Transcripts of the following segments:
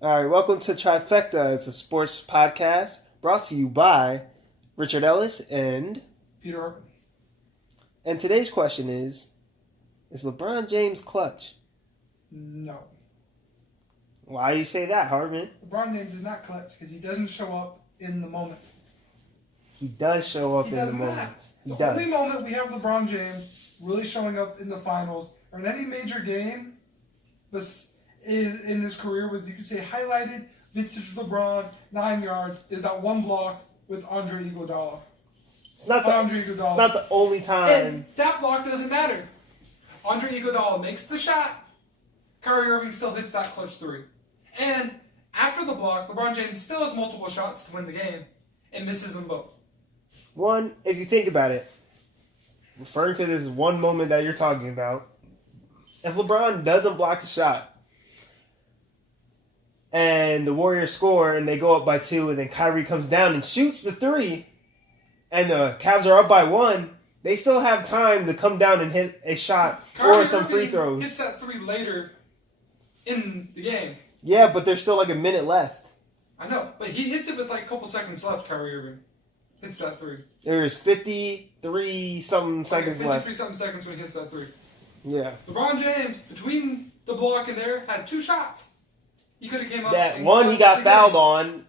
All right, welcome to Trifecta. It's a sports podcast brought to you by Richard Ellis and Peter Harper. And today's question is LeBron James clutch? No. Why do you say that, Hartman? LeBron James is not clutch because he doesn't show up in the moment. He does show up He in does the not. moment. He The does. only moment we have LeBron James really showing up in the finals or in any major game this is in his career with, you could say, highlighted vintage LeBron 9 yards is that one block with Andre Iguodala. It's not the only time. And that block doesn't matter. Andre Iguodala makes the shot. Kyrie Irving still hits that clutch three. And after the block, LeBron James still has multiple shots to win the game and misses them both. One, if you think about it, referring to this one moment that you're talking about, if LeBron doesn't block a shot and the Warriors score and they go up by 2 and then Kyrie comes down and shoots the 3 and the Cavs are up by 1, they still have time to come down and hit a shot Kyrie or some free Irving throws. hits that 3 later in the game. Yeah, but there's still like a minute left. I know, but he hits it with like a couple seconds left, Kyrie Irving. Hits that 3. There's 53-something seconds left. 53-something seconds when he hits that 3. Yeah. LeBron James, between the block and there, had 2 shots. He could have came up. That and one he clutched got the fouled game. on,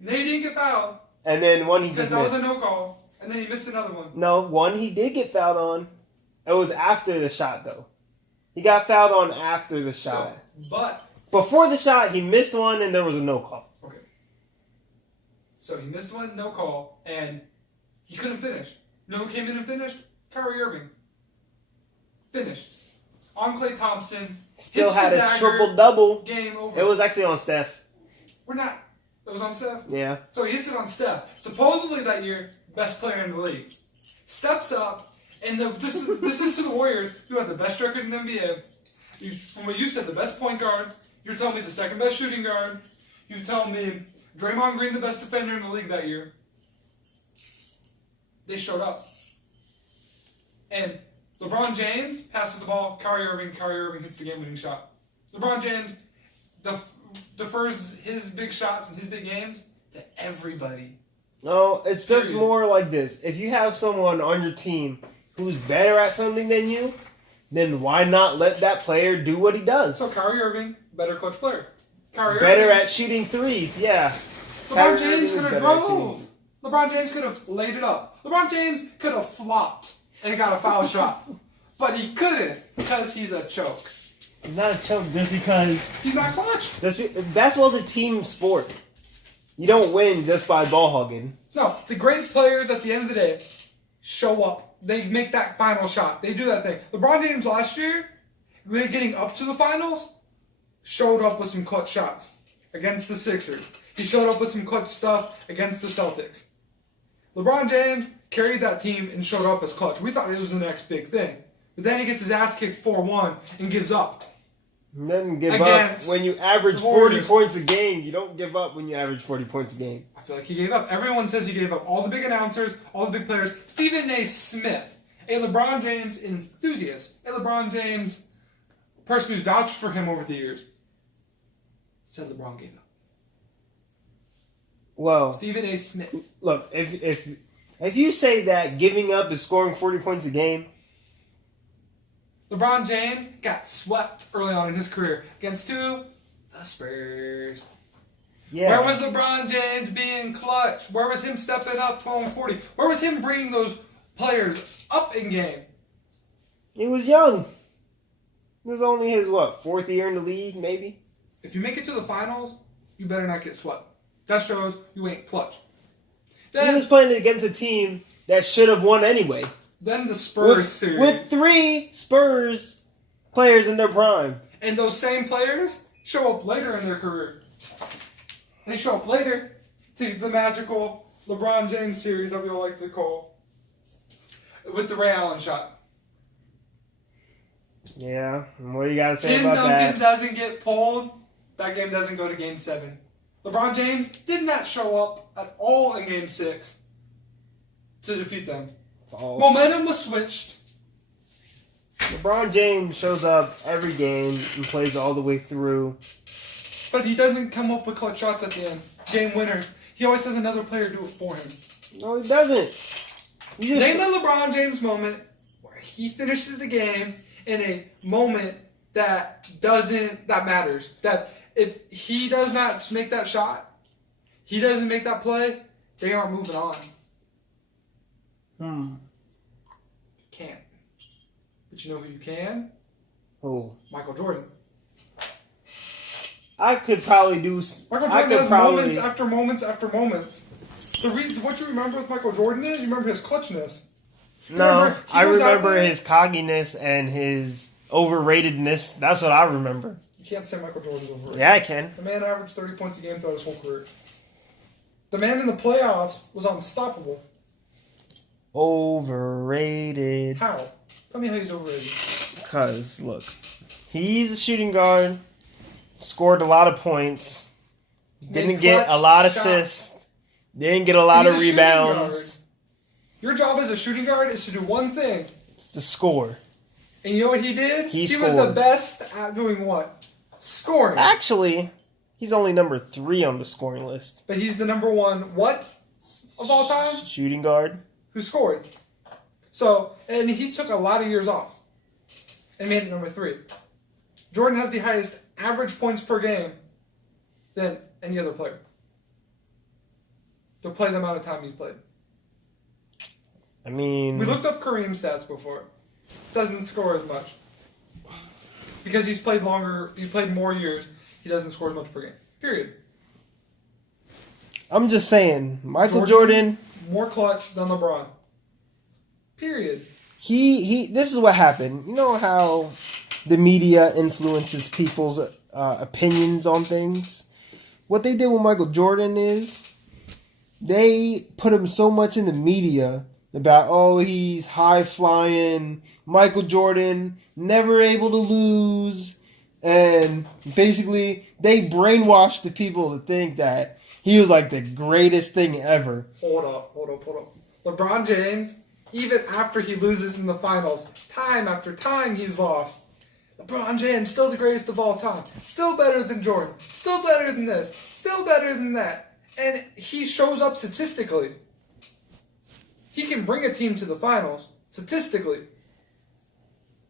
No, he didn't get fouled. and then one he Because just that missed. was a no call. And then he missed another one. No, one he did get fouled on. It was after the shot, though. He got fouled on after the shot. But, Before the shot, he missed one, and there was a no call. okay. So he missed one, no call, and he couldn't finish. You know who came in and finished? Kyrie Irving. Finished. On Klay Thompson. Still hits had the a dagger, triple-double. Game over. It was actually on Steph. We're not. It was on Steph? Yeah. So he hits it on Steph. Supposedly that year, best player in the league. Steps up, and this is to the Warriors, who have the best record in the NBA. From what you said, the best point guard. You're telling me the second best shooting guard. You tell me Draymond Green, the best defender in the league that year. They showed up. And LeBron James passes the ball, Kyrie Irving hits the game-winning shot. LeBron James defers his big shots and his big games to everybody. No, it's just Period. more like this. If you have someone on your team who's better at something than you, then why not let that player do what he does? So Kyrie Irving, better clutch player. Kyrie Better Irving, at shooting threes, yeah. LeBron Kyrie James Irving could is have better at drove. shooting. LeBron James could have laid it up. LeBron James could have flopped and got a foul shot. But he couldn't because he's a choke. Not a choke just because He's not clutch. basketball's a team sport. You don't win just by ball hogging. No, the great players at the end of the day show up. They make that final shot. They do that thing. LeBron James last year, getting up to the finals, showed up with some clutch shots against the Sixers. He showed up with some clutch stuff against the Celtics. LeBron James carried that team and showed up as clutch. We thought it was the next big thing. But then he gets his ass kicked 4-1 and gives up. You don't give up Against when you average the 40 Warriors. points a game. You don't give up when you average 40 points a game. I feel like he gave up. Everyone says he gave up. All the big announcers, all the big players. Stephen A. Smith, a LeBron James enthusiast, a LeBron James person who's vouched for him over the years, said LeBron gave up. Well, Stephen A. Smith. look, if you say that giving up is scoring 40 points a game, LeBron James got swept early on in his career against who? The Spurs. yeah. Where was LeBron James being clutch? Where was him stepping up 12-40? Where was him bringing those players up in game? He was young. It was only his, 4th year in the league, maybe? If you make it to the finals, you better not get swept. That shows you ain't clutch. He Then, was playing against a team that should have won anyway. then the Spurs series. With 3 Spurs players in their prime. And those same players show up later in their career. They show up later to the magical LeBron James series that we all like to call with the Ray Allen shot. Yeah, and what do you got to say Tim about Duncan that? doesn't get pulled, that game doesn't go to Game 7. LeBron James did not show up at all in Game 6 to defeat them. False. Momentum was switched. LeBron James shows up every game and plays all the way through. But he doesn't come up with clutch shots at the end. Game winner. He always has another player do it for him. No, he doesn't. Name the LeBron James moment where he finishes the game in a moment that matters. That if he does not make that shot, he doesn't make that play, they aren't moving on. Can't. But you know who you can? Who? Michael Jordan. I could probably do. Michael Jordan has moments after moments after moments. What you remember with Michael Jordan is you remember his clutchness. I remember his cogginess and his overratedness. That's what I remember. You can't say Michael Jordan's overrated. Yeah, I can. The man averaged 30 points a game throughout his whole career. The man in the playoffs was unstoppable. Overrated. How? Tell me how he's overrated. Because, look, he's a shooting guard, scored a lot of points, didn't get a lot of assists, didn't get a lot of rebounds. Your job as a shooting guard is to do one thing. It's to score. And you know what he did? He was the best at doing what? Scoring. Actually, he's only number 3 on the scoring list. But he's the number 1 what of all time? Shooting guard. Who scored. So, and he took a lot of years off. And made it number 3. Jordan has the highest average points per game than any other player. To play the amount of time he played. I mean... We looked up Kareem's stats before. Doesn't score as much. Because he's played longer, he played more years, he doesn't score as much per game. Period. I'm just saying, Michael Jordan more clutch than LeBron. Period. This is what happened. You know how the media influences people's opinions on things? What they did with Michael Jordan is they put him so much in the media about, oh, he's high-flying, Michael Jordan, never able to lose, and basically they brainwashed the people to think that he was like the greatest thing ever. Hold up. LeBron James, even after he loses in the finals, time after time he's lost. LeBron James, still the greatest of all time. Still better than Jordan. Still better than this. Still better than that. And he shows up statistically. He can bring a team to the finals, statistically.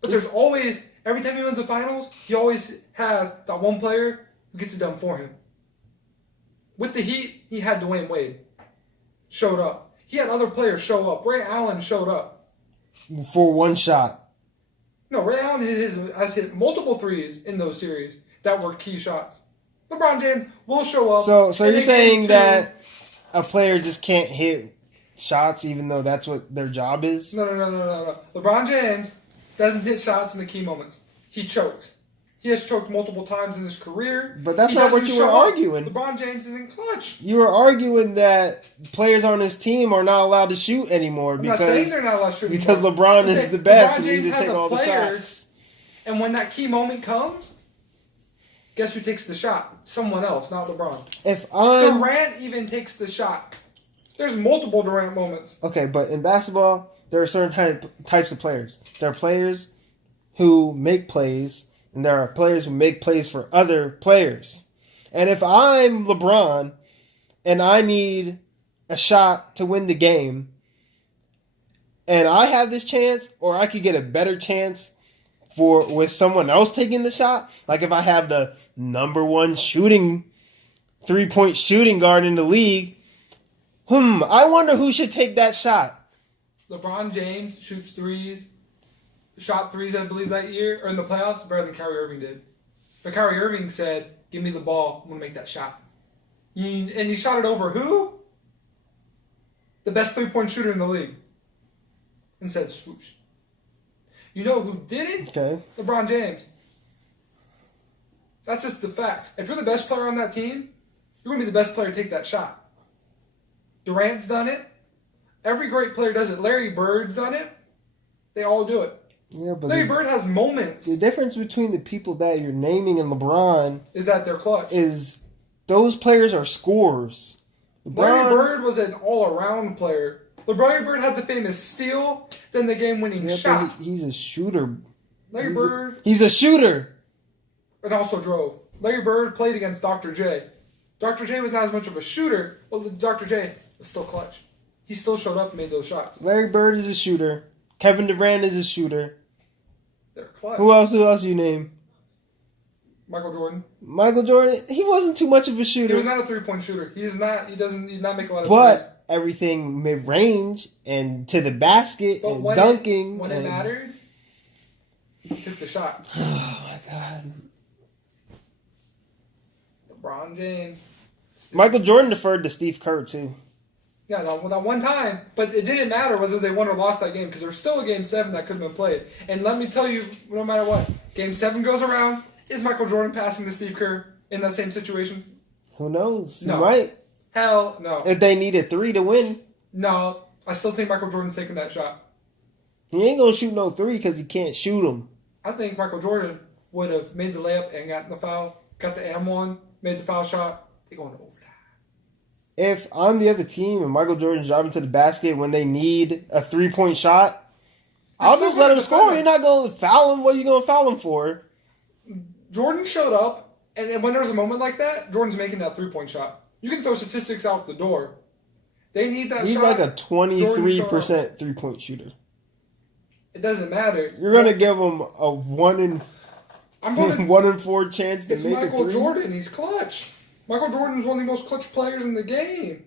But there's always, every time he wins the finals, he always has that one player who gets it done for him. With the Heat, he had Dwayne Wade. Showed up. He had other players show up. Ray Allen showed up. For one shot. No, Ray Allen has hit multiple threes in those series that were key shots. LeBron James will show up. So you're saying that a player just can't hit shots even though that's what their job is? No. LeBron James doesn't hit shots in the key moments. He chokes. He has choked multiple times in his career. But that's not what you were arguing. LeBron James isn't clutch. You were arguing that players on his team are not allowed to shoot anymore. I'm not saying they're not allowed to shoot anymore. Because LeBron is the best and he needs to take all the player, shots. And when that key moment comes, guess who takes the shot? Someone else, not LeBron. Durant even takes the shot. There's multiple Durant moments. Okay, but in basketball, there are certain types of players. There are players who make plays, and there are players who make plays for other players. And if I'm LeBron and I need a shot to win the game, and I have this chance, or I could get a better chance with someone else taking the shot, like if I have the number 1 3-point shooting guard in the league, I wonder who should take that shot. LeBron James shoots threes. Shot threes, I believe, that year, or in the playoffs, better than Kyrie Irving did. But Kyrie Irving said, give me the ball, I'm going to make that shot. And he shot it over who? The best 3-point shooter in the league. And said, swoosh. You know who did it? Okay. LeBron James. That's just the facts. If you're the best player on that team, you're going to be the best player to take that shot. Durant's done it. Every great player does it. Larry Bird's done it. They all do it. Yeah, but Larry Bird has moments. The difference between the people that you're naming and LeBron is that they're clutch. Is those players are scorers. Larry Bird was an all-around player. Larry Bird had the famous steal, then the game-winning shot. He's a shooter. Larry Bird. He's a shooter. And also drove. Larry Bird played against Dr. J. Dr. J was not as much of a shooter, but Dr. J was still clutch. He still showed up and made those shots. Larry Bird is a shooter. Kevin Durant is a shooter. They're clutch. Who else you name? Michael Jordan. Michael Jordan, he wasn't too much of a shooter. He was not a 3-point shooter. He did not make a lot of But threes. everything mid-range and to the basket But and when dunking. When it mattered, he took the shot. Oh, my God. LeBron James. Michael Jordan deferred to Steve Kerr, too. Yeah, that one time. But it didn't matter whether they won or lost that game because there was still a Game 7 that could have been played. And let me tell you, no matter what, Game 7 goes around. Is Michael Jordan passing to Steve Kerr in that same situation? Who knows? No. He might. Hell no. If they needed 3 to win. No. I still think Michael Jordan's taking that shot. He ain't going to shoot no 3 because he can't shoot them. I think Michael Jordan would have made the layup and gotten the foul, got the M1, made the foul shot. They're going to overtime. If I'm the other team and Michael Jordan's driving to the basket when they need a 3-point shot, I'll just let him score. You're not going to foul him. What are you going to foul him for? Jordan showed up, and when there's a moment like that, Jordan's making that 3-point shot. You can throw statistics out the door. They need that He's shot. like a 23% 3-point shooter. It doesn't matter. You're going to give him a 1 in 4 chance to it's make Michael a 3? Jordan. He's clutch. Michael Jordan is one of the most clutch players in the game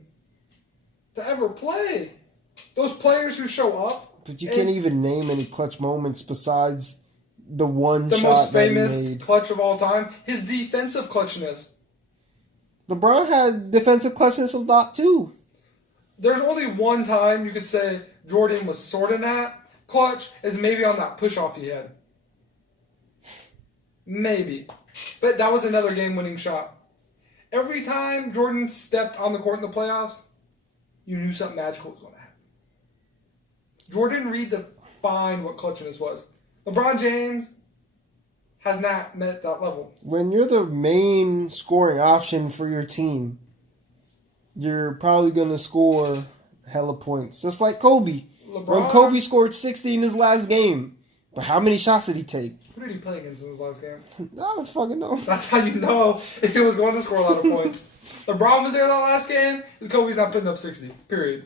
to ever play. Those players who show up. But you can't even name any clutch moments besides the one the shot most that he famous made. clutch of all time. His defensive clutchness. LeBron had defensive clutchness a lot too. There's only one time you could say Jordan was sort of not clutch, is maybe on that push-off he had. Maybe. But that was another game-winning shot. Every time Jordan stepped on the court in the playoffs, you knew something magical was going to happen. Jordan redefined what clutchness was. LeBron James has not met that level. When you're the main scoring option for your team, you're probably going to score hella points. Just like Kobe. When Kobe scored 60 in his last game. But how many shots did he take? Who did he play against in his last game? I don't fucking know. That's how you know if he was going to score a lot of points. LeBron was there that last game, and Kobe's not putting up 60. Period.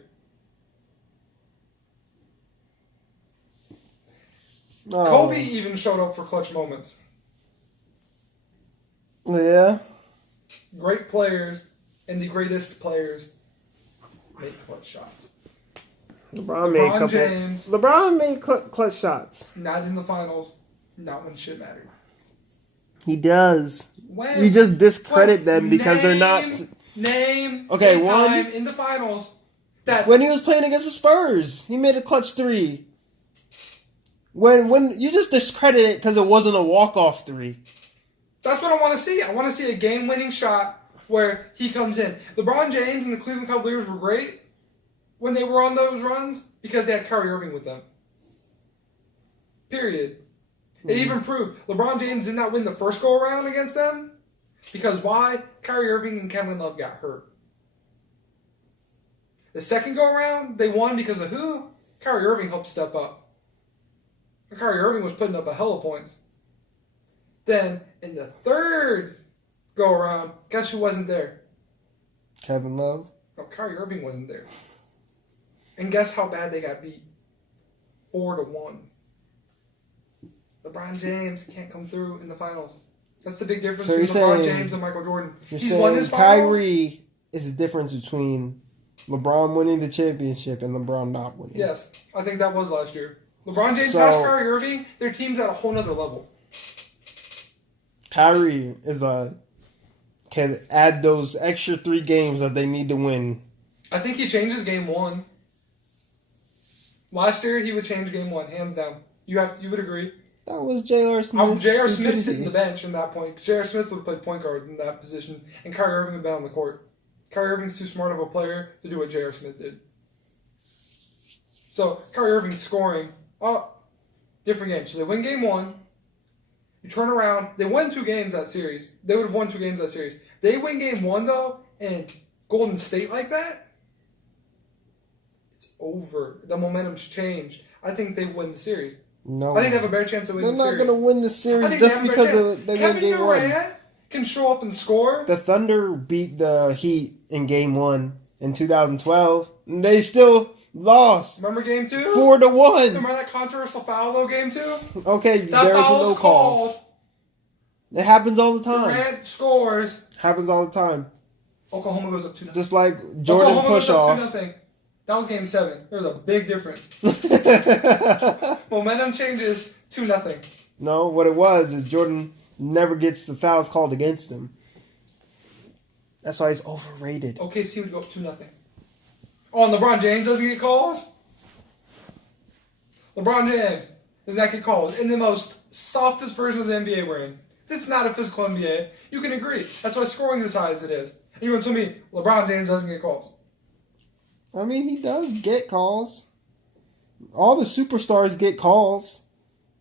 Oh. Kobe even showed up for clutch moments. Yeah. Great players and the greatest players make clutch shots. LeBron made clutch shots. Not in the finals. Not when shit mattered. He does. When? You just discredit them because they're not. Name. Okay, time in the finals. That when he was playing against the Spurs, he made a clutch 3. When you just discredit it because it wasn't a walk-off 3. That's what I want to see. I want to see a game-winning shot where he comes in. LeBron James and the Cleveland Cavaliers were great when they were on those runs because they had Kyrie Irving with them. Period. It even proved LeBron James did not win the first go-around against them because why? Kyrie Irving and Kevin Love got hurt. The second go-around, they won because of who? Kyrie Irving helped step up. Kyrie Irving was putting up a hell of points. Then, in the third go-around, guess who wasn't there? Kevin Love. No, Kyrie Irving wasn't there. And guess how bad they got beat? 4-1. LeBron James can't come through in the finals. That's the big difference between LeBron James and Michael Jordan. He's won his finals. Kyrie is the difference between LeBron winning the championship and LeBron not winning. Yes, I think that was last year. LeBron James has Kyrie Irving. Their team's at a whole nother level. Kyrie can add those extra 3 games that they need to win. I think he changes game 1. Last year, he would change game 1, hands down. You would agree? That was J.R. Smith. J.R. Smith sitting the bench in that point. J.R. Smith would have played point guard in that position, and Kyrie Irving would be on the court. Kyrie Irving's too smart of a player to do what J.R. Smith did. So, Kyrie Irving's scoring. Different game. So, they win game 1. You turn around. They won 2 games that series. They would have won 2 games that series. They win game 1, though, and Golden State like that, it's over. The momentum's changed. I think they win the series. No. I think they have a better chance of winning the series. They're not going to win the series just because they win game 1. can show up and score. The Thunder beat the Heat in Game 1 in 2012. And they still lost. Remember Game 2? 4-1. Remember that controversial foul though, Game 2? Okay, That there was foul no was call. called. It happens all the time. Durant scores. Happens all the time. Oklahoma goes up 2-0. Just like Jordan Oklahoma goes up push-off. 2-0. That was Game 7. There was a big difference. Momentum changes 2-0. No, what it was is Jordan never gets the fouls called against him. That's why he's overrated. OKC would go up 2-0. Oh, and LeBron James doesn't get calls? LeBron James does not get calls in the most softest version of the NBA we're in. It's not a physical NBA. You can agree. That's why scoring is as high as it is. And you're going to tell me LeBron James doesn't get calls. I mean, he does get calls. All the superstars get calls.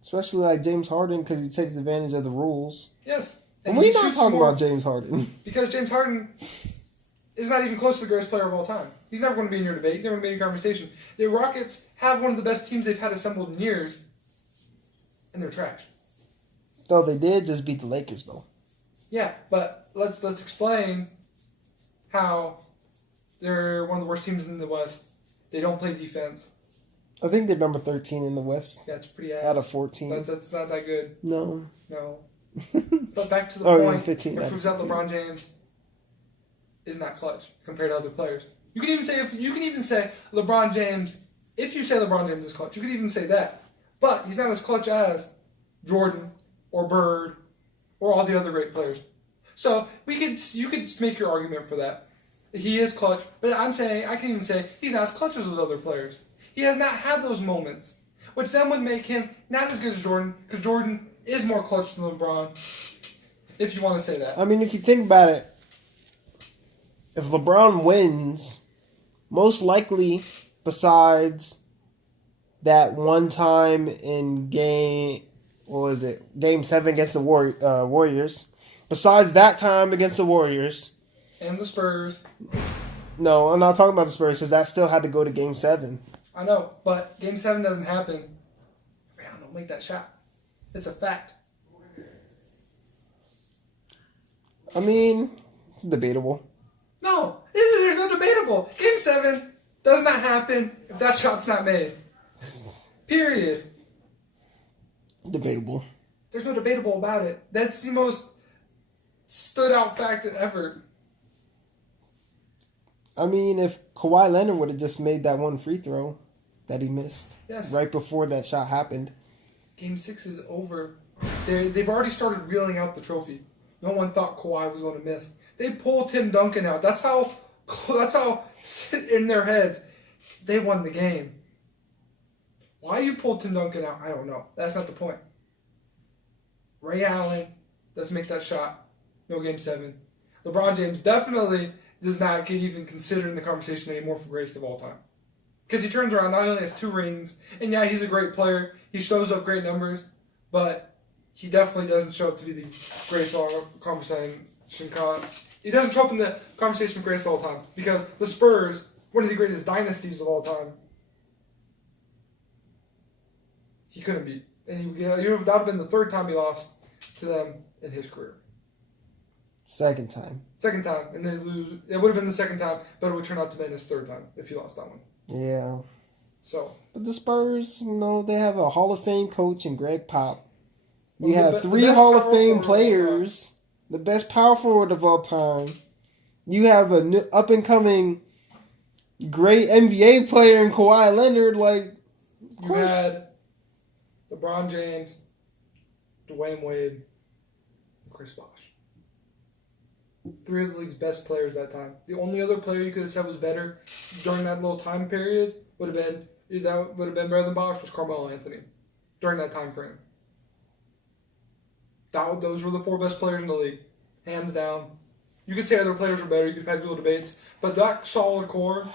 Especially like James Harden because he takes advantage of the rules. Yes. And we're not talking about James Harden. Because James Harden is not even close to the greatest player of all time. He's never going to be in your debate. He's never going to be in your conversation. The Rockets have one of the best teams they've had assembled in years. And they're trash. Though they did just beat the Lakers, though. Yeah, but let's explain how they're one of the worst teams in the West. They don't play defense. I think they're number 13 in the West. Yeah, it's pretty ass. Out of 14. That's not that good. No. But back to the point, 15, it proves that LeBron James is not clutch compared to other players. You can even say LeBron James. If you say LeBron James is clutch, you could even say that. But he's not as clutch as Jordan or Bird or all the other great players. So you could make your argument for that. He is clutch, but I can even say he's not as clutch as those other players. He has not had those moments, which then would make him not as good as Jordan, because Jordan is more clutch than LeBron, if you want to say that. I mean, if you think about it, if LeBron wins, most likely, besides that one time in Game 7 against the Warriors, besides that time against the Warriors. And the Spurs. No, I'm not talking about the Spurs, because that still had to go to Game 7. I know, but Game 7 doesn't happen. Brown don't make that shot. It's a fact. I mean, it's debatable. No, there's no debatable. Game 7 does not happen if that shot's not made. Period. Debatable. There's no debatable about it. That's the most stood out fact ever. I mean, if Kawhi Leonard would have just made that one free throw that he missed right before that shot happened. Game 6 is over. They've already started reeling out the trophy. No one thought Kawhi was going to miss. They pulled Tim Duncan out. That's how in their heads they won the game. Why you pulled Tim Duncan out, I don't know. That's not the point. Ray Allen doesn't make that shot. No Game 7. LeBron James definitely does not get even considered in the conversation anymore for greatest of all time. Because he turns around, not only has 2 rings, and yeah, he's a great player. He shows up great numbers, but he definitely doesn't show up to be the greatest of all conversation. He doesn't show up in the conversation of greatest of all time. Because the Spurs, one of the greatest dynasties of all time, he couldn't beat. And that would have been the 3rd time he lost to them in his career. Second time. And they lose. It would have been the 2nd time, but it would turn out to be his 3rd time if he lost that one. Yeah. So. But the Spurs, they have a Hall of Fame coach in Greg Pop. You have 3 Hall of Fame players. The best power forward of all time. You have a new up-and-coming great NBA player in Kawhi Leonard. You had LeBron James, Dwayne Wade, and Chris Bosh. 3 of the league's best players that time. The only other player you could have said was better during that little time period would have been better than Bosh was Carmelo Anthony during that time frame. Those were the 4 best players in the league, hands down. You could say other players were better. You could have had little debates, but that solid core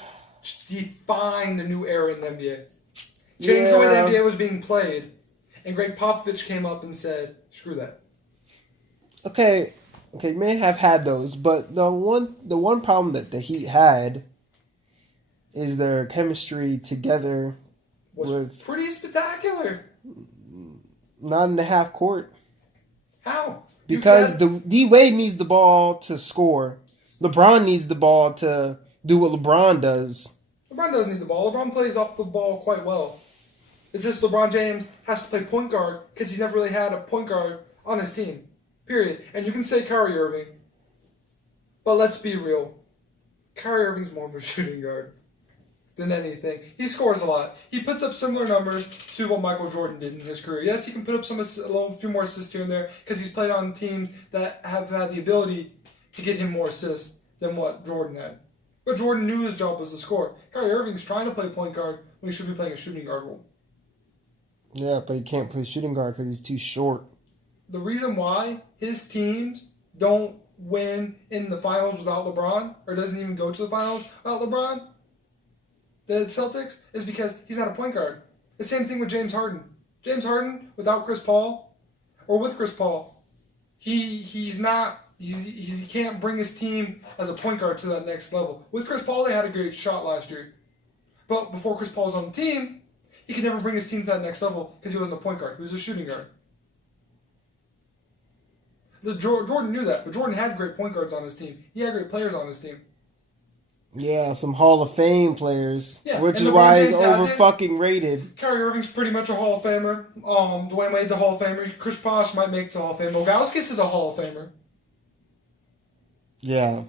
defined a new era in the NBA. Changed the way the NBA was being played, and Greg Popovich came up and said, "Screw that." Okay, you may have had those, but the one problem that the Heat had is their chemistry together was pretty spectacular. Not in the half court. How? Because D-Wade needs the ball to score. LeBron needs the ball to do what LeBron does. LeBron doesn't need the ball. LeBron plays off the ball quite well. It's just LeBron James has to play point guard because he's never really had a point guard on his team. Period. And you can say Kyrie Irving, but let's be real. Kyrie Irving's more of a shooting guard than anything. He scores a lot. He puts up similar numbers to what Michael Jordan did in his career. Yes, he can put up a few more assists here and there because he's played on teams that have had the ability to get him more assists than what Jordan had. But Jordan knew his job was to score. Kyrie Irving's trying to play point guard when he should be playing a shooting guard role. Yeah, but he can't play shooting guard because he's too short. The reason why his teams don't win in the finals without LeBron, or doesn't even go to the finals without LeBron, the Celtics, is because he's not a point guard. The same thing with James Harden. James Harden, without Chris Paul, or with Chris Paul, he can't bring his team as a point guard to that next level. With Chris Paul, they had a great shot last year. But before Chris Paul was on the team, he could never bring his team to that next level because he wasn't a point guard. He was a shooting guard. Jordan knew that, but Jordan had great point guards on his team. He had great players on his team. Yeah, some Hall of Fame players, yeah, which is why he's over fucking rated. Kyrie Irving's pretty much a Hall of Famer. Dwayne Wade's a Hall of Famer. Chris Bosh might make it to Hall of Fame. Ilgauskas is a Hall of Famer. Yeah.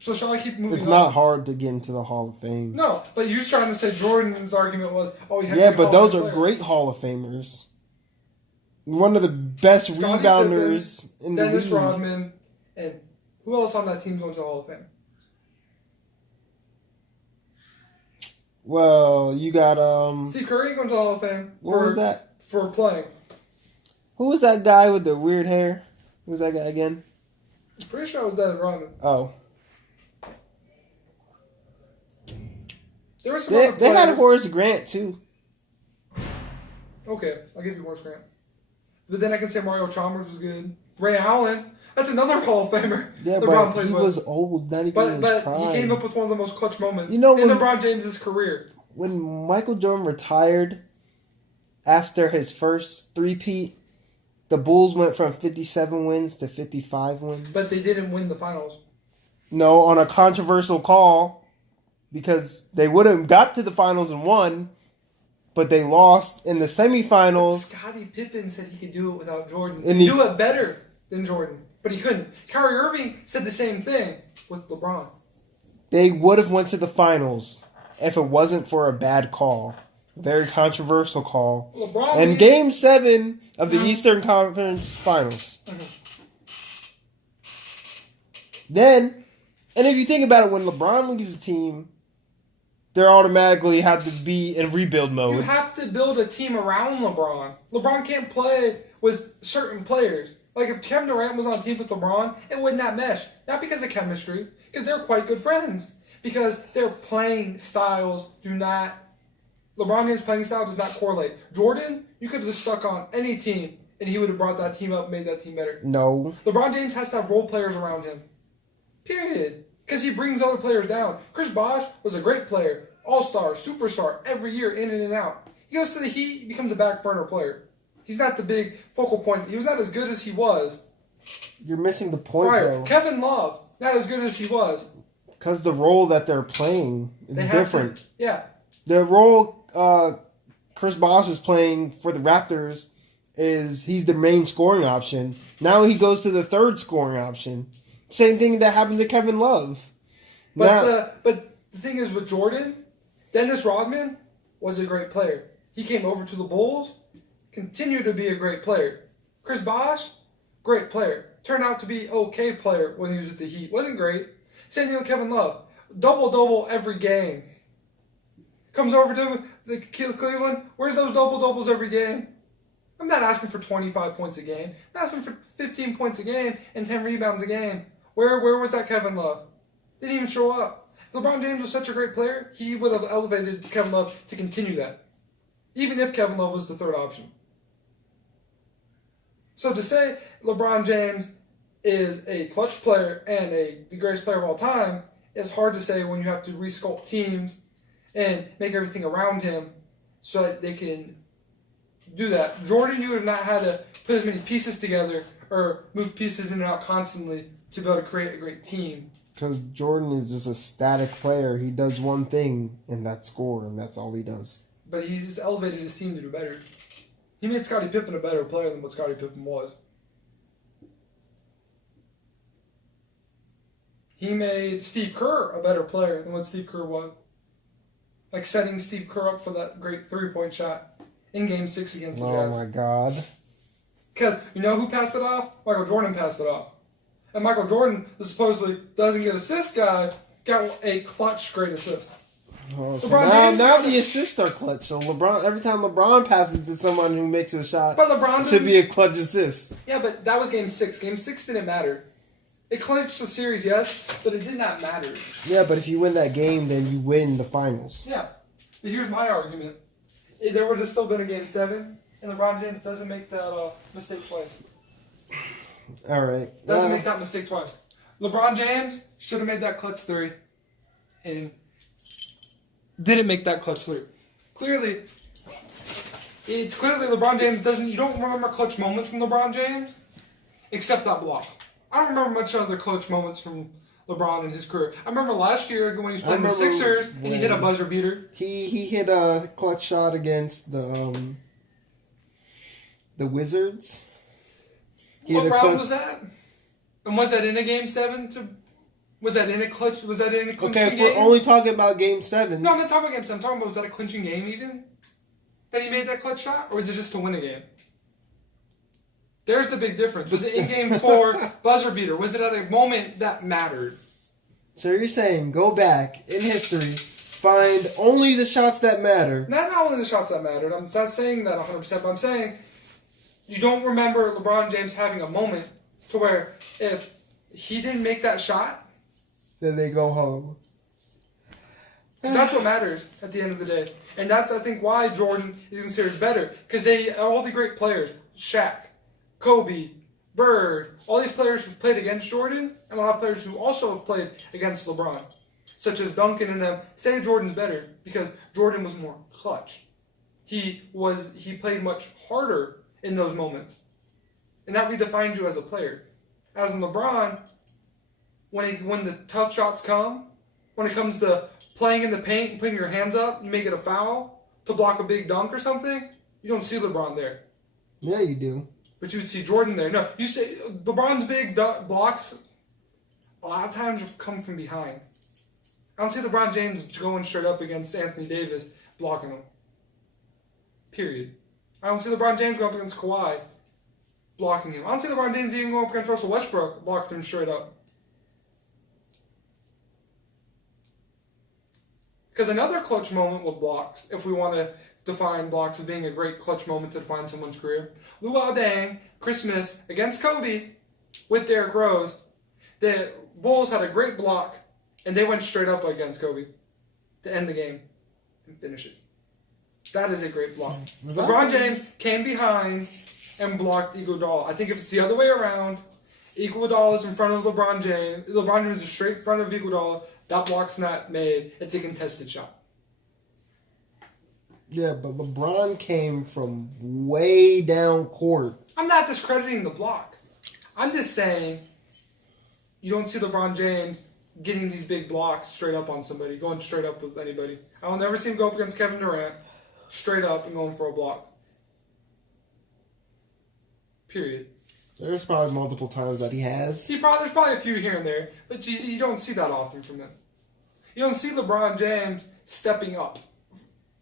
So shall I keep moving on? It's not hard to get into the Hall of Fame. No, but you were trying to say Jordan's argument was, oh, he had yeah, but those are players. great Hall of Famers. One of the best Scottie rebounders Pippen, in the league. Dennis Rodman, and who else on that team going to the Hall of Fame? Well, you got Steve Curry going to the Hall of Fame. What was that? For playing. Who was that guy with the weird hair? Who was that guy again? I'm pretty sure it was Dennis Rodman. Oh. There was some They had Horace Grant too. Okay, I'll give you Horace Grant. But then I can say Mario Chalmers was good. Ray Allen, that's another Hall of Famer. Yeah, LeBron but he was old, not even in his But prime. he came up with one of the most clutch moments in LeBron James' career. When Michael Jordan retired after his first three-peat, the Bulls went from 57 wins to 55 wins. But they didn't win the finals. No, on a controversial call, because they would have got to the finals and won, but they lost in the semifinals. But Scottie Pippen said he could do it without Jordan. He could do it better than Jordan, but he couldn't. Kyrie Irving said the same thing with LeBron. They would have went to the finals if it wasn't for a bad call. Very controversial call. And Game 7 of the Eastern Conference Finals. Then, and if you think about it, when LeBron leaves the team, they automatically have to be in rebuild mode. You have to build a team around LeBron. LeBron can't play with certain players. Like if Kevin Durant was on a team with LeBron, it would not mesh. Not because of chemistry, because they're quite good friends. Because their playing styles do not... LeBron James' playing style does not correlate. Jordan, you could have just stuck on any team, and he would have brought that team up and made that team better. No. LeBron James has to have role players around him. Period. Because he brings other players down. Chris Bosh was a great player. All-star, superstar, every year, in and out. He goes to the Heat, he becomes a back burner player. He's not the big focal point. He was not as good as he was. You're missing the point, though. Kevin Love, not as good as he was. Because the role that they're playing is different. Yeah. The role Chris Bosh is playing for the Raptors is he's the main scoring option. Now he goes to the third scoring option. Same thing that happened to Kevin Love. But the thing is with Jordan, Dennis Rodman was a great player. He came over to the Bulls, continued to be a great player. Chris Bosh, great player. Turned out to be okay player when he was at the Heat. Wasn't great. Same thing with Kevin Love. Double-double every game. Comes over to Cleveland. Where's those double-doubles every game? I'm not asking for 25 points a game. I'm asking for 15 points a game and 10 rebounds a game. Where was that Kevin Love? Didn't even show up. If LeBron James was such a great player, he would have elevated Kevin Love to continue that. Even if Kevin Love was the third option. So to say LeBron James is a clutch player and the greatest player of all time is hard to say when you have to resculpt teams and make everything around him so that they can do that. Jordan, you would have not had to put as many pieces together or move pieces in and out constantly to be able to create a great team. Because Jordan is just a static player. He does one thing, and that's score, and that's all he does. But he's just elevated his team to do better. He made Scottie Pippen a better player than what Scottie Pippen was. He made Steve Kerr a better player than what Steve Kerr was. Like setting Steve Kerr up for that great three-point shot in Game 6 against the Jazz. Oh, my God. Because you know who passed it off? Michael Jordan passed it off. And Michael Jordan, the supposedly doesn't get assist guy, got a clutch great assist. Oh, so now the assists are clutch. So every time LeBron passes to someone who makes a shot, but LeBron should be a clutch assist. Yeah, but that was Game 6. Game 6 didn't matter. It clinched the series, yes, but it did not matter. Yeah, but if you win that game, then you win the finals. Yeah. But here's my argument. If there would have still been a Game 7, and LeBron James doesn't make that mistake twice. All right. Doesn't make that mistake twice. LeBron James should have made that clutch 3, and didn't make that clutch 3. Clearly, LeBron James doesn't. You don't remember clutch moments from LeBron James, except that block. I don't remember much other clutch moments from LeBron in his career. I remember last year when he was playing the Sixers and he hit a buzzer beater. He hit a clutch shot against the Wizards. What round was that? And was that in a Game 7? Was that in a clutch? Was that in a clinching game? Okay, if we're only talking about Game 7. No, I'm not talking about Game 7. I'm talking about, was that a clinching game even? That he made that clutch shot? Or was it just to win a game? There's the big difference. Was it in Game 4, buzzer beater? Was it at a moment that mattered? So you're saying go back in history, find only the shots that matter. Not only the shots that mattered. I'm not saying that 100%, but I'm saying you don't remember LeBron James having a moment to where if he didn't make that shot, then they go home. Because that's what matters at the end of the day. And that's, I think, why Jordan is considered better. Because they, all the great players, Shaq, Kobe, Bird, all these players who've played against Jordan, and a lot of players who also have played against LeBron, such as Duncan and them, say Jordan's better because Jordan was more clutch. He played much harder in those moments. And that redefines you as a player. As in LeBron, when the tough shots come, when it comes to playing in the paint and putting your hands up and make it a foul to block a big dunk or something, you don't see LeBron there. Yeah, you do. But you would see Jordan there. No, you say LeBron's big blocks a lot of times come from behind. I don't see LeBron James going straight up against Anthony Davis blocking him. Period. I don't see LeBron James going up against Kawhi blocking him. I don't see LeBron James even going up against Russell Westbrook blocking him straight up. Because another clutch moment with blocks, if we want to define blocks as being a great clutch moment to define someone's career, Luol Deng, Christmas against Kobe with Derrick Rose, the Bulls had a great block, and they went straight up against Kobe to end the game and finish it. That is a great block. LeBron James came behind and blocked Iguodala. I think if it's the other way around, Iguodala is in front of LeBron James. LeBron James is straight in front of Iguodala. That block's not made. It's a contested shot. Yeah, but LeBron came from way down court. I'm not discrediting the block. I'm just saying you don't see LeBron James getting these big blocks straight up on somebody, going straight up with anybody. I will never see him go up against Kevin Durant straight up and going for a block. Period. There's probably multiple times that he has. There's probably a few here and there, but you don't see that often from him. You don't see LeBron James stepping up.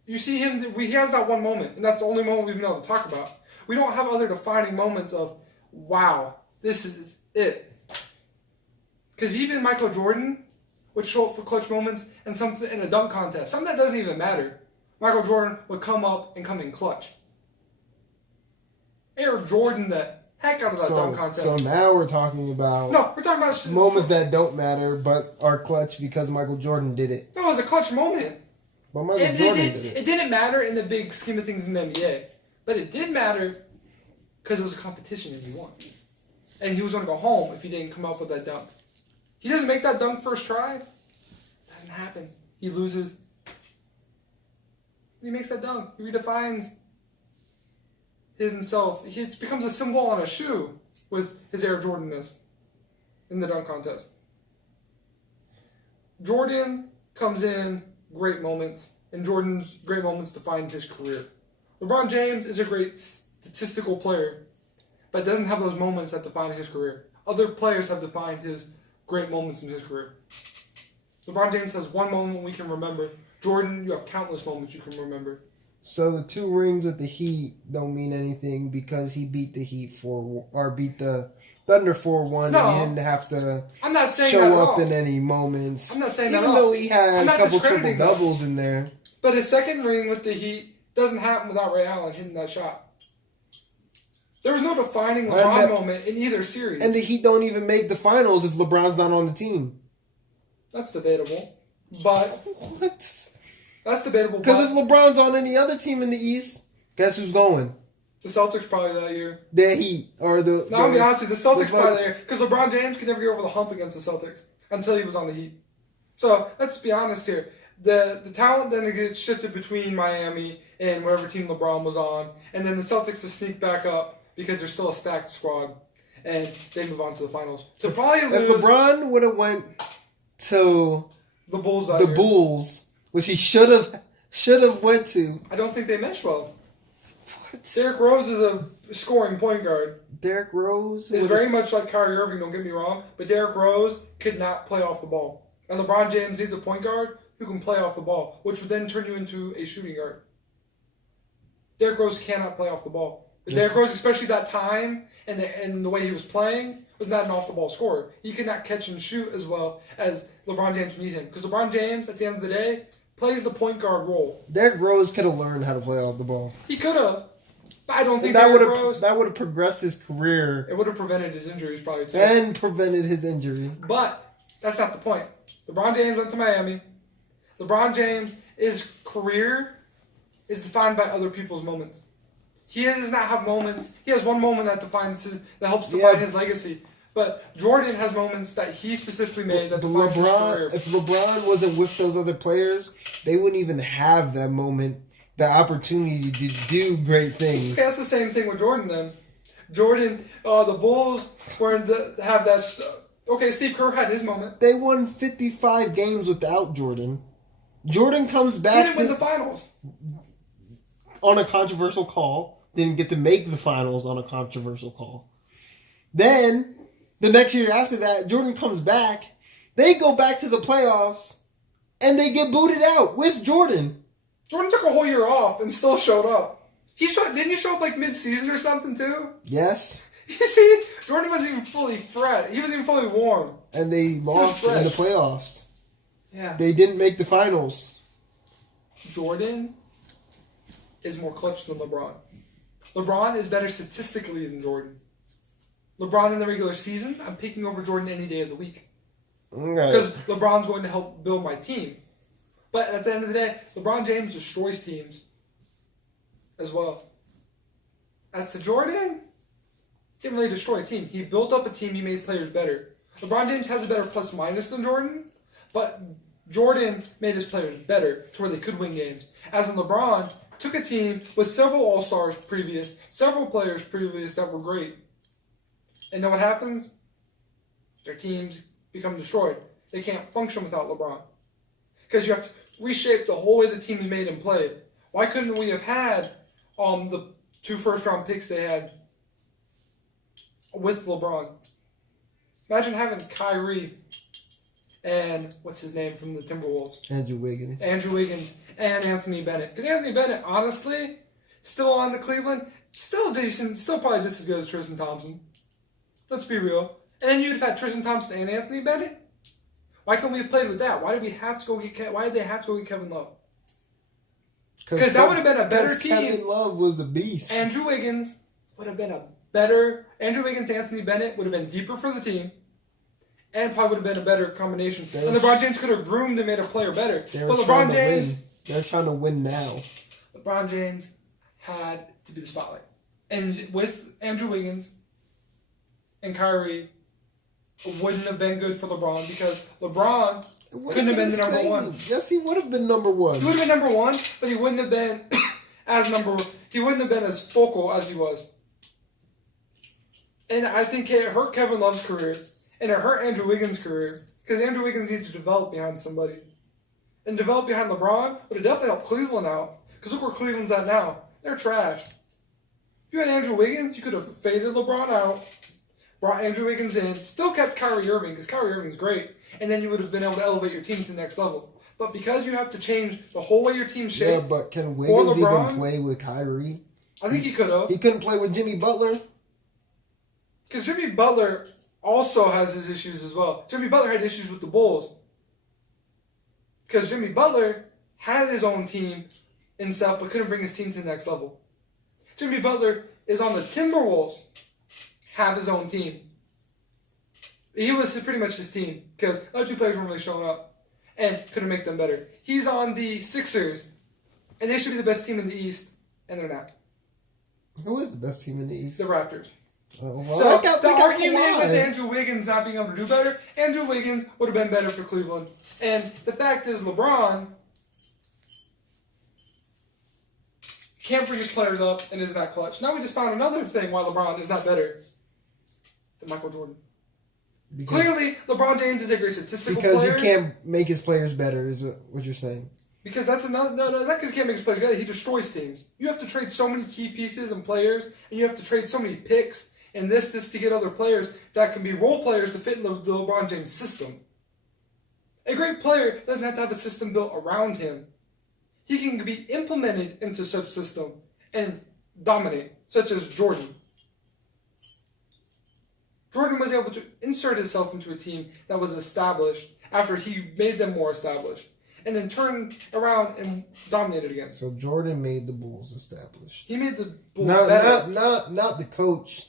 You see him, he has that one moment, and that's the only moment we've been able to talk about. We don't have other defining moments of, wow, this is it. Because even Michael Jordan would show up for clutch moments and something in a dunk contest. Something that doesn't even matter. Michael Jordan would come up and come in clutch. Air Jordan the heck out of that dunk contest. So now we're talking about we're talking about moments that don't matter but are clutch because Michael Jordan did it. No, it was a clutch moment. But Michael Jordan did it. It didn't matter in the big scheme of things in the NBA. But it did matter because it was a competition and he won. And he was going to go home if he didn't come up with that dunk. He doesn't make that dunk first try. Doesn't happen. He loses. He makes that dunk. He redefines himself. It becomes a symbol on a shoe. with his Air Jordan-ness in the dunk contest. Jordan comes in great moments, and Jordan's great moments define his career. LeBron James is a great statistical player, but doesn't have those moments that define his career. Other players have defined his great moments in his career. LeBron James has one moment we can remember. Jordan, you have countless moments you can remember. So the 2 rings with the Heat don't mean anything because he beat the Heat beat the Thunder 4-1. No, and he didn't have to I'm not saying show that at up all. in any moments. I'm not saying that even at all. though he had I'm a not couple discrediting triple doubles in there. But his second ring with the Heat doesn't happen without Ray Allen hitting that shot. There was no defining LeBron moment in either series. And the Heat don't even make the finals if LeBron's not on the team. That's debatable. But What? that's debatable. Because if LeBron's on any other team in the East, guess who's going? The Celtics probably that year. The Heat or the. No, I'll be honest with you. The Celtics probably that year. Because LeBron James could never get over the hump against the Celtics until he was on the Heat. So let's be honest here. The talent then gets shifted between Miami and whatever team LeBron was on, and then the Celtics to sneak back up because they're still a stacked squad, and they move on to the finals. To probably lose. If LeBron would have went to the Bulls, Bulls, which he should have went to. I don't think they mesh well. What? Derrick Rose is a scoring point guard. Derrick Rose is very much like Kyrie Irving. Don't get me wrong, but Derrick Rose could not play off the ball, and LeBron James needs a point guard who can play off the ball, which would then turn you into a shooting guard. Derrick Rose cannot play off the ball. But Derrick Rose, especially that time and the way he was playing, was not an off-the-ball scorer. He could not catch and shoot as well as LeBron James would need him. Because LeBron James, at the end of the day, plays the point guard role. Derrick Rose could have learned how to play off the ball. He could have. But I don't think that Derrick Rose... That would have progressed his career. It would have prevented his injuries probably too. And prevented his injury. But that's not the point. LeBron James went to Miami. LeBron James' career is defined by other people's moments. He does not have moments. He has one moment that helps define his legacy. But Jordan has moments that he specifically made that define his career. If LeBron wasn't with those other players, they wouldn't even have that moment, the opportunity to do great things. Okay, that's the same thing with Jordan then. Jordan, the Bulls weren't to have that. Okay, Steve Kerr had his moment. They won 55 games without Jordan. Jordan comes back. He didn't win the finals. On a controversial call. Didn't get to make the finals on a controversial call. Then, the next year after that, Jordan comes back. They go back to the playoffs. And they get booted out with Jordan. Jordan took a whole year off and still showed up. Didn't he show up like mid-season or something too? Yes. You see, Jordan wasn't even fully fresh. He wasn't even fully warm. And they lost in the playoffs. Yeah. They didn't make the finals. Jordan is more clutch than LeBron. LeBron is better statistically than Jordan. LeBron in the regular season, I'm picking over Jordan any day of the week. Because LeBron's going to help build my team. But at the end of the day, LeBron James destroys teams as well. As to Jordan, he didn't really destroy a team. He built up a team, he made players better. LeBron James has a better plus minus than Jordan, but Jordan made his players better to where they could win games. As in LeBron took a team with several All-Stars previous, several players previous that were great. And then what happens? Their teams become destroyed. They can't function without LeBron. Because you have to reshape the whole way the team is made and played. Why couldn't we have had the 2 first-round picks they had with LeBron? Imagine having Kyrie and what's his name from the Timberwolves? Andrew Wiggins and Anthony Bennett. Because Anthony Bennett, honestly, still on the Cleveland, still decent, still probably just as good as Tristan Thompson. Let's be real. And then you'd have had Tristan Thompson and Anthony Bennett. Why couldn't we have played with that? Why did we have to go get? Why did they have to go get Kevin Love? Because that would have been a better team. Kevin Love was a beast. Andrew Wiggins would have been a better. Andrew Wiggins, Anthony Bennett would have been deeper for the team, and probably would have been a better combination. And LeBron James could have groomed and made a player better. But LeBron James, they're trying to win now. LeBron James had to be the spotlight, and with Andrew Wiggins and Kyrie, it wouldn't have been good for LeBron because LeBron couldn't have been the number one. Yes, he would have been number one. He would have been number one, but he wouldn't have been he wouldn't have been as focal as he was. And I think it hurt Kevin Love's career. And it hurt Andrew Wiggins' career. Because Andrew Wiggins needs to develop behind somebody. And develop behind LeBron would have definitely helped Cleveland out. Because look where Cleveland's at now. They're trash. If you had Andrew Wiggins, you could have faded LeBron out, brought Andrew Wiggins in, still kept Kyrie Irving, because Kyrie Irving's great, and then you would have been able to elevate your team to the next level. But because you have to change the whole way your team's shaped, Yeah, but can Wiggins even play with Kyrie? I think he could have. He couldn't play with Jimmy Butler? Because Jimmy Butler also has his issues as well. Jimmy Butler had issues with the Bulls. Because Jimmy Butler had his own team and stuff, but couldn't bring his team to the next level. Jimmy Butler is on the Timberwolves, have his own team. He was pretty much his team because other two players weren't really showing up and couldn't make them better. He's on the Sixers, and they should be the best team in the East, and they're not. Who is the best team in the East? The Raptors. Well, So the argument with Andrew Wiggins not being able to do better, Andrew Wiggins would have been better for Cleveland. And the fact is LeBron can't bring his players up and is not clutch. Now we just found another thing why LeBron is not better than Michael Jordan. Clearly, LeBron James is a great statistical player. Because he can't make his players better, is what you're saying. Because that's another... No, not because he can't make his players better. He destroys teams. You have to trade so many key pieces and players, and you have to trade so many picks and this to get other players that can be role players to fit in the LeBron James system. A great player doesn't have to have a system built around him. He can be implemented into such system and dominate, such as Jordan. Jordan was able to insert himself into a team that was established after he made them more established, and then turn around and dominated again. So Jordan made the Bulls established. He made the Bulls better. Not the coach.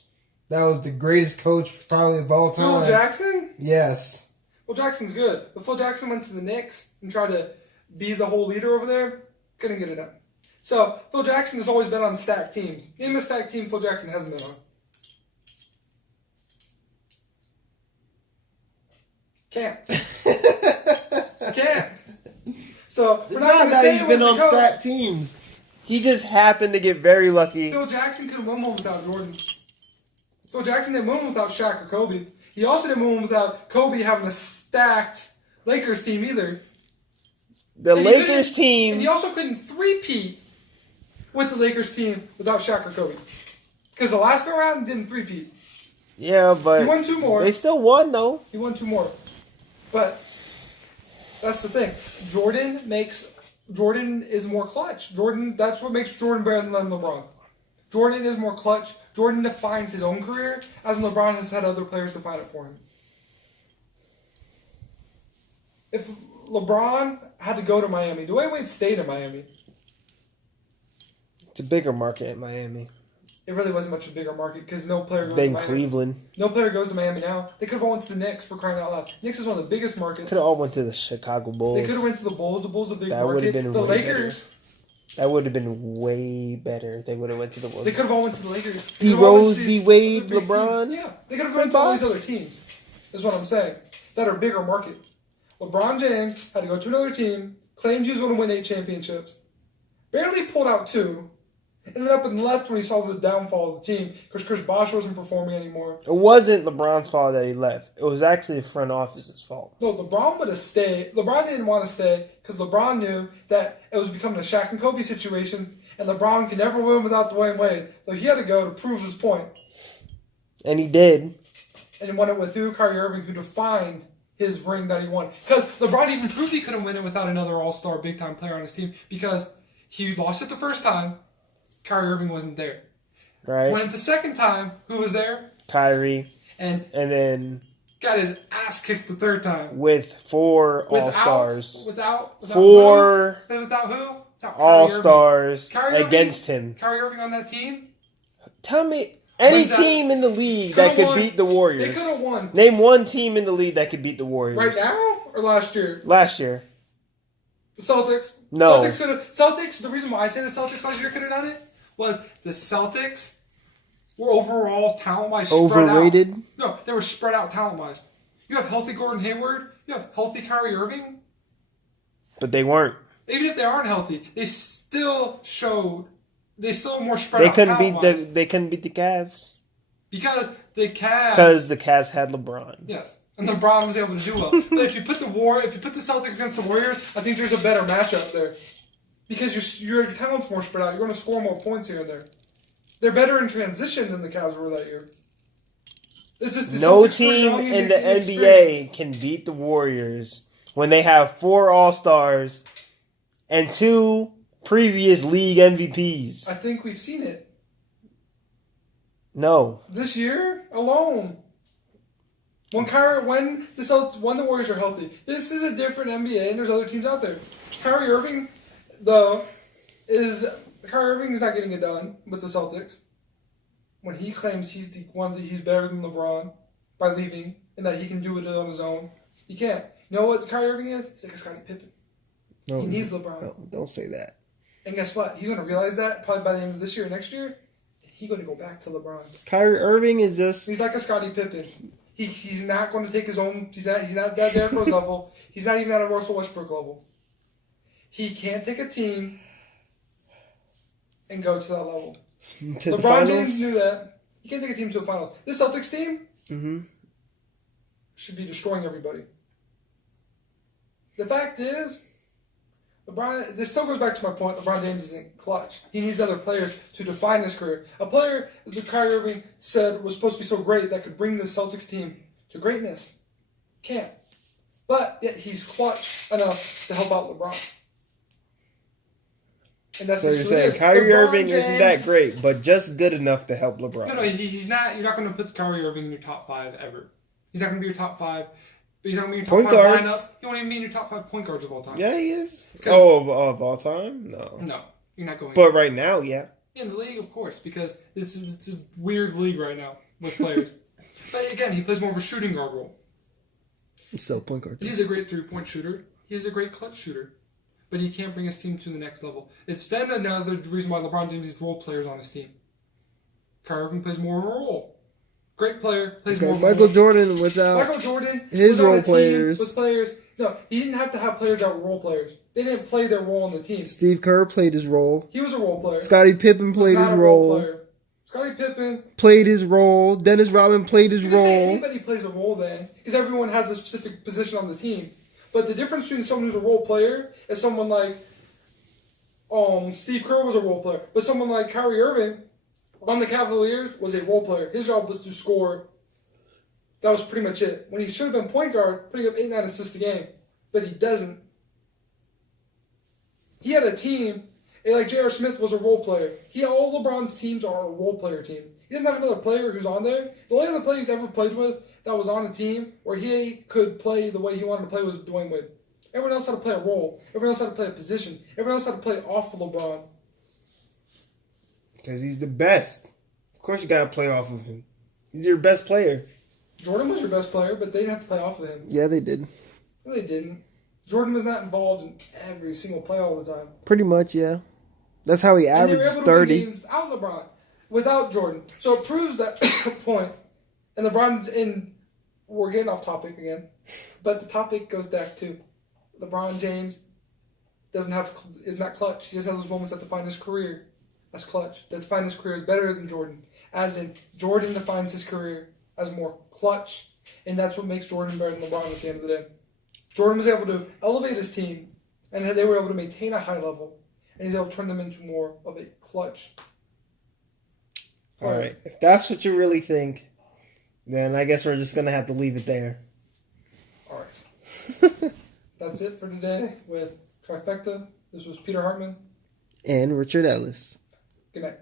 That was the greatest coach probably of all time. Phil Jackson? Yes. Phil Jackson's good. But Phil Jackson went to the Knicks and tried to be the whole leader over there. Couldn't get it done. So, Phil Jackson has always been on stacked teams. Name a stacked team Phil Jackson hasn't been on. Can't. Can't. So, we're not going to say he's been on stacked teams. He just happened to get very lucky. Phil Jackson couldn't win one without Jordan. Phil Jackson didn't win without Shaq or Kobe. He also didn't win without Kobe having a stacked Lakers team either. The Lakers team... And he also couldn't three-peat with the Lakers team without Shaq or Kobe. Because the last go-around didn't three-peat. Yeah, but... He won two more. They still won, though. He won two more. But that's the thing. Jordan is more clutch. That's what makes Jordan better than LeBron. Jordan is more clutch. Jordan defines his own career, as LeBron has had other players define it for him. If LeBron had to go to Miami, Dwayne Wade stayed in Miami. It's a bigger market in Miami. It really wasn't much of a bigger market because no player goes to Than Miami. Cleveland. No player goes to Miami now. They could have all went to the Knicks for crying out loud. Knicks is one of the biggest markets. Could have all went to the Chicago Bulls. They could have went to the Bulls. The Bulls are a big That would market. have been The way Lakers. better. That would have been way better if they would have went to the Bulls. They could have all went to the Lakers. D Rose, D Wade, LeBron. Yeah, they could have gone to all these other teams. Is what I'm saying. That are bigger markets. LeBron James had to go to another team. Claimed he was going to win 8 championships. Barely pulled out 2. Ended up and left when he saw the downfall of the team because Chris Bosh wasn't performing anymore. It wasn't LeBron's fault that he left. It was actually the front office's fault. No, LeBron would have stayed. LeBron didn't want to stay because LeBron knew that it was becoming a Shaq and Kobe situation, and LeBron could never win without Dwayne Wade. So he had to go to prove his point. And he did. And he won it with Kyrie Irving, who defined his ring that he won. Because LeBron even proved he couldn't win it without another all-star big-time player on his team because he lost it the first time. Kyrie Irving wasn't there. Right. Went it the second time. Who was there? Kyrie. And then got his ass kicked the third time. With 4 All-Stars. Without 4 who? And without who? Without All-Stars Kyrie against him. Kyrie Irving on that team? Tell me any team in the league that could beat the Warriors. They could have won. Name one team in the league that could beat the Warriors. Right now or last year? Last year. The Celtics. No. Celtics, the reason why I say the Celtics last year could have done it was the Celtics were overall talent-wise spread out. Overrated? No, they were spread out talent-wise. You have healthy Gordon Hayward. You have healthy Kyrie Irving. But they weren't. Even if they aren't healthy, they still more spread out They couldn't talent-wise. beat the Cavs. Because the Cavs. Because the Cavs had LeBron. Yes. And LeBron was able to do well. But if you put the Celtics against the Warriors, I think there's a better matchup there. Because your talent's more spread out. You're going to score more points here and there. They're better in transition than the Cavs were that year. No team in the NBA can beat the Warriors when they have 4 All-Stars and 2 previous league MVPs. I think we've seen it. No. This year alone. When the Warriors are healthy. This is a different NBA and there's other teams out there. Kyrie Irving is not getting it done with the Celtics. When he claims he's better than LeBron by leaving and that he can do it on his own, he can't. You know what Kyrie Irving is? He's like a Scottie Pippen. No, he needs LeBron. No, don't say that. And guess what? He's going to realize that probably by the end of this year or next year. He's going to go back to LeBron. Kyrie Irving is just... He's like a Scottie Pippen. He's not going to take his own... He's not that Derrick Rose level. He's not even at a Russell Westbrook level. He can't take a team and go to that level. To LeBron James knew that. He can't take a team to the finals. This Celtics team should be destroying everybody. The fact is, this still goes back to my point, LeBron James isn't clutch. He needs other players to define his career. A player that Kyrie Irving said was supposed to be so great that could bring the Celtics team to greatness. Can't. But yet he's clutch enough to help out LeBron. And that's so you're saying Kyrie Irving isn't that great, but just good enough to help LeBron. No, he's not. You're not going to put Kyrie Irving in your top 5 ever. He's not going to be your top 5. But he's not going to be your top 5 lineup. He won't even be in your top 5 point guards of all time. Yeah, he is. Of all time? No. No, you're not going. But right now, yeah. In the league, of course, because it's a weird league right now with players. But again, he plays more of a shooting guard role. He's still a point guard. He's a great 3-point shooter. He's a great clutch shooter. But he can't bring his team to the next level. It's then another reason why LeBron James needs role players on his team. Kyrie Irving plays more of a role. Great player, plays more of a role. Michael Jordan without his role players. With players. No, he didn't have to have players that were role players. They didn't play their role on the team. Steve Kerr played his role. He was a role player. Scottie Pippen played his role. Scottie Pippen played his role. Dennis Rodman played his role. Say anybody plays a role then, because everyone has a specific position on the team. But the difference between someone who's a role player and someone like Steve Kerr was a role player, but someone like Kyrie Irving on the Cavaliers was a role player. His job was to score. That was pretty much it. When he should have been point guard, putting up 8-9 assists a game, but he doesn't. He had a team, and like J.R. Smith was a role player. All LeBron's teams are a role player team. He doesn't have another player who's on there. The only other player he's ever played with that was on a team where he could play the way he wanted to play was Dwayne Wade. Everyone else had to play a role. Everyone else had to play a position. Everyone else had to play off of LeBron. Because he's the best. Of course you got to play off of him. He's your best player. Jordan was your best player, but they didn't have to play off of him. Yeah, they did. No, they didn't. Jordan was not involved in every single play all the time. Pretty much, yeah. That's how he averaged 30. And they were able to win games out LeBron, without Jordan. So it proves that point. And LeBron, we're getting off topic again, but the topic goes back to LeBron James is not clutch. He doesn't have those moments that define his career. That's clutch. That define his career is better than Jordan. As in, Jordan defines his career as more clutch, and that's what makes Jordan better than LeBron at the end of the day. Jordan was able to elevate his team, and they were able to maintain a high level, and he's able to turn them into more of a clutch. All right. If that's what you really think, then I guess we're just going to have to leave it there. All right. That's it for today with Trifecta. This was Peter Hartman. And Richard Ellis. Good night.